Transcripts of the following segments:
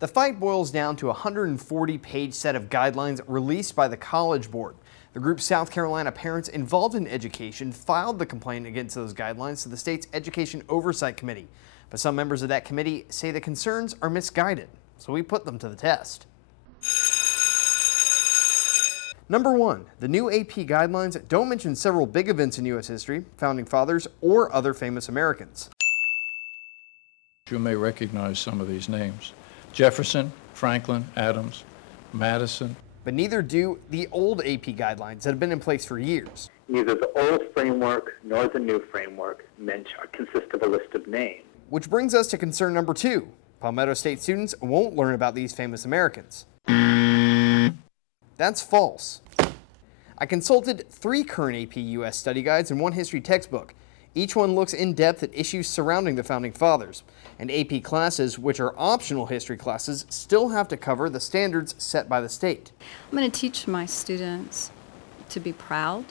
The fight boils down to a 140-page set of guidelines released by the College Board. The group South Carolina Parents Involved in Education filed the complaint against those guidelines to the state's Education Oversight Committee. But some members of that committee say the concerns are misguided, so we put them to the test. Number 1, the new AP guidelines don't mention several big events in U.S. history, founding fathers, or other famous Americans. You may recognize some of these names: Jefferson, Franklin, Adams, Madison. But neither do the old AP guidelines that have been in place for years. Neither the old framework nor the new framework consist of a list of names. Which brings us to concern number 2. Palmetto State students won't learn about these famous Americans. That's false. I consulted 3 current AP US study guides and 1 history textbook. Each one looks in depth at issues surrounding the Founding Fathers. And AP classes, which are optional history classes, still have to cover the standards set by the state. I'm going to teach my students to be proud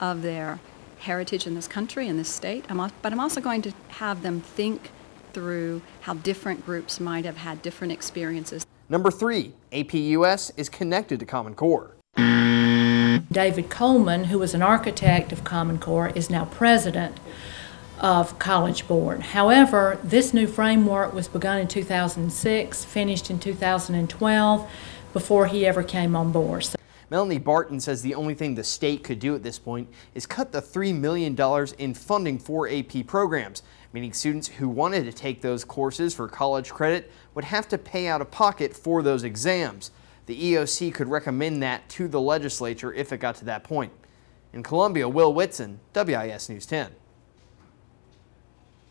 of their heritage in this country, in this state, but I'm also going to have them think through how different groups might have had different experiences. Number 3, AP US is connected to Common Core. David Coleman, who was an architect of Common Core, is now president of College Board. However, this new framework was begun in 2006, finished in 2012, before he ever came on board. Melanie Barton says the only thing the state could do at this point is cut the $3 million in funding for AP programs, meaning students who wanted to take those courses for college credit would have to pay out of pocket for those exams. The EOC could recommend that to the legislature if it got to that point. In Columbia, Will Whitson, WIS News 10.